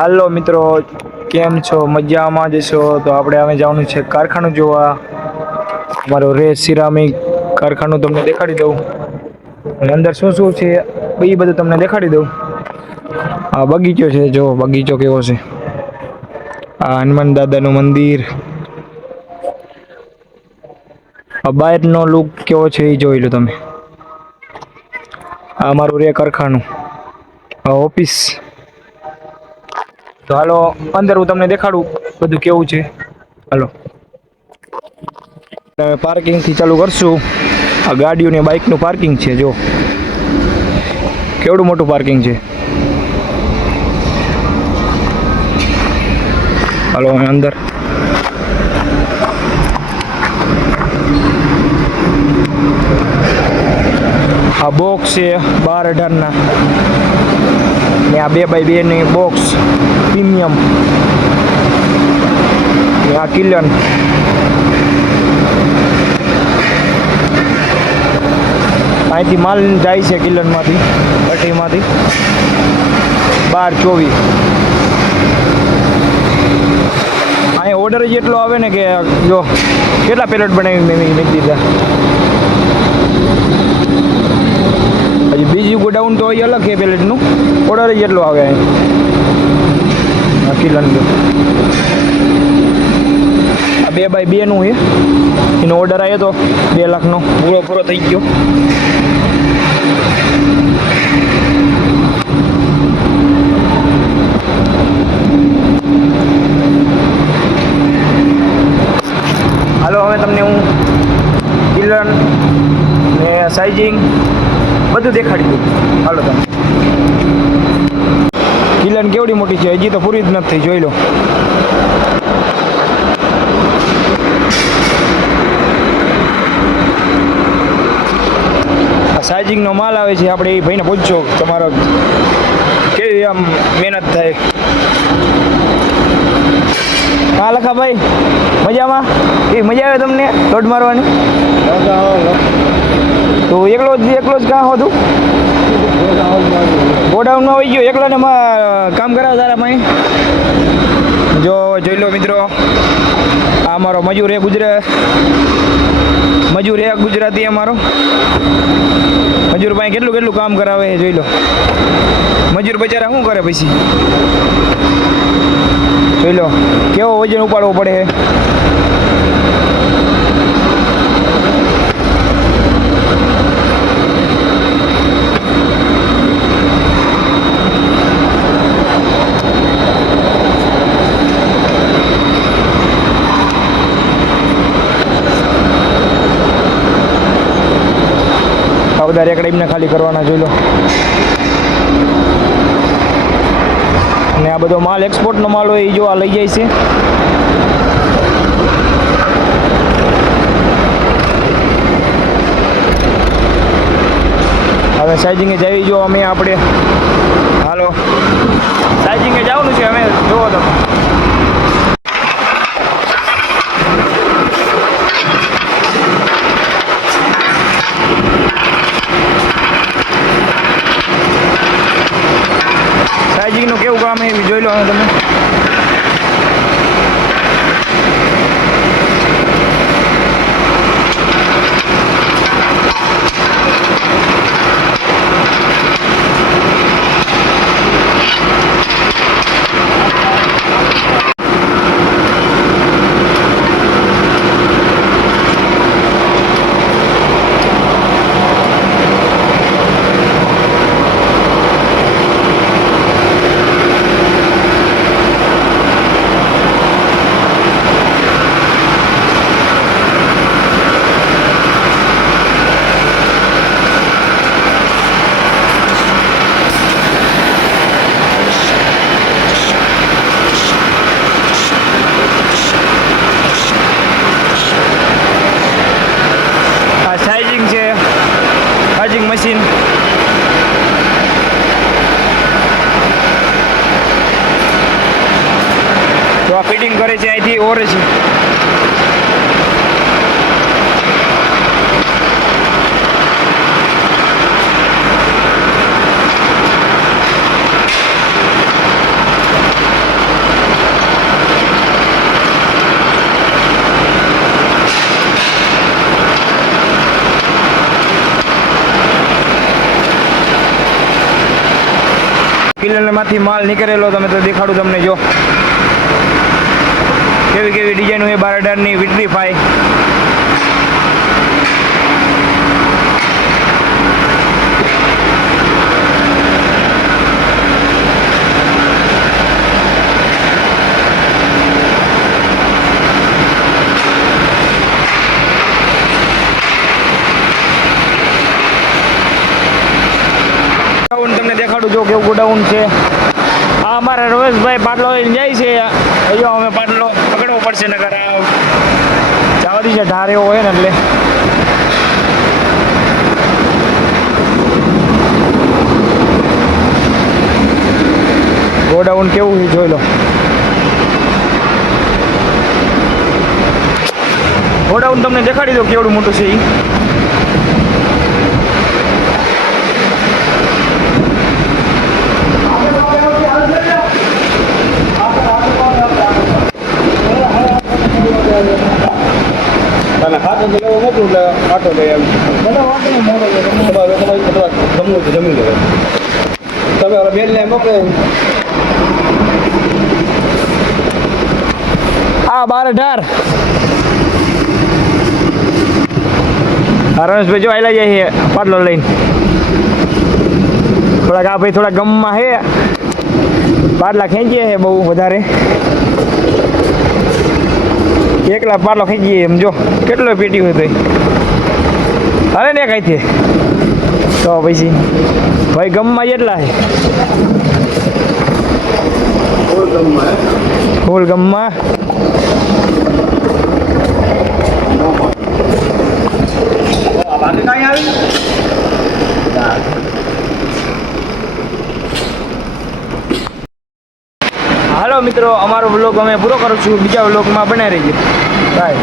હાલો મિત્રો, કેમ છો? મજામાં જશો તો આપણે અમે જવાનું છે કારખાનું જોવા. અમારો રેસ સિરામિક કારખાનું તમને દેખાડી દઉં. અને અંદર શું શું છે એ બધું તમને દેખાડી દઉં. આ બગીચો છે, જો બગીચો કેવો છે. આ હનુમાન દાદા નું મંદિર. આ બાર નો લુક કેવો છે એ જોઈ લો તમે. આ અમારું રે કારખાનું, આ ઓફિસ. તો હાલો અંદર હું તમને દેખાડું બધું કેવું છે. હાલો. પાર્કિંગ થી ચાલુ કરશું. આ ગાડીઓને બાઈક નું પાર્કિંગ છે જો. કેવડું મોટું પાર્કિંગ છે. હાલો અંદર. આ બોક્સ છે 12-18 ના. ને આ 2x2 ની બોક્સ પ્રીમિયમ. ને આ કિલન. અહીંથી માલ જાય છે કિલનમાંથી, ભઠ્ઠીમાંથી 12-24. અહીં ઓર્ડર જ એટલો આવે ને કે જો કેટલા પેલેટ બનાવી મેં મૂકી દીધા. હજી બીજું ગોડાઉન તો અહીં અલગ છે પેલેટનું, ઓર્ડર જ એટલો આવે અહીં કિલન. આ 2x2 નું છે, એનો ઓર્ડર આવ્યો તો 2 લાખનો, પૂરો થઈ ગયો. હાલો હવે તમને હું કિલન ને સાઇઝિંગ બધું દેખાડી દઉં. હાલો તમે. કિલન કેવડી મોટી છે, હજી તો પૂરી જ નથી થઈ, જોઈ લો. સાઇઝિંગ નો માલ આવે છે, આપણે એ ભાઈને પૂછજો તમારો કેવી આમ મહેનત થાય. હા લખાભાઈ, મજામાં? એ મજા આવે તમને દોડ મારવાની? તો એકલો જ કાં હતું? ગોડાઉનમાં આવી ગયો એકલાને કામ કરાવે તારા ભાઈ. જો જોઈ લો મિત્રો, આ અમારો મજૂર હે ગુજરાતી અમારો. મજૂર ભાઈ કેટલું કામ કરાવે છે જોઈ લો. મજૂર બચારા શું કરે પછી જોઈ લો, કેવો વજન ઉપાડવો પડે. આ બધા રેકડા એમને ખાલી કરવાના જોઈ લો. અને આ બધો માલ એક્સપોર્ટનો માલ હોય એ જો આ લઈ જાય છે. હવે સાઇઝિંગે જઈ જો અમે આપણે. હાલો સાઇઝિંગે જવાનું છે અમે, જોવો તમે. સાઇઝિંગનું કેવું કામ એ જોઈ લો તમે. મશીન તો આ ફિટિંગ કરે છે અહીંથી ઓરે છે. પિલરમાંથી માલ નીકળેલો તમે તો દેખાડું તમને જો કેવી કેવી ડિઝાઇન હોય 12,000ની વિટ્રીફાઈ. તમને દેખાડું જો કેવું ગોડાઉન છે. આ અમારા રમેશભાઈ પાટલો લઈને જાય છે. અહીંયા અમે પાટલો પકડવો પડશે નકર જવા દી છે ઢાર એવો હોય ને એટલે. ગોડાઉન કેવું છે જોઈ લો. ગોડાઉન તમને દેખાડી દો કેવડું મોટું છે એ. આ 12,000 રમેશભાઈ જો આયલા જાય છે પાટલો લઈને. થોડાક આ ભાઈ થોડા ગમમાં છે, પાટલા ખેંચીએ છે બહુ વધારે. એકલા પાટલો ખેંચીએ એમ જો કેટલો પેટી હોય તો અરે ને કાંઈથી તો પછી ભાઈ ગમમાં જેટલા છે ફૂલ ગમમાં. હાલો મિત્રો, અમારો વ્લોગ અમે પૂરો કરું છું. બીજા વ્લોગમાં બનાવી રહીએ. બાય.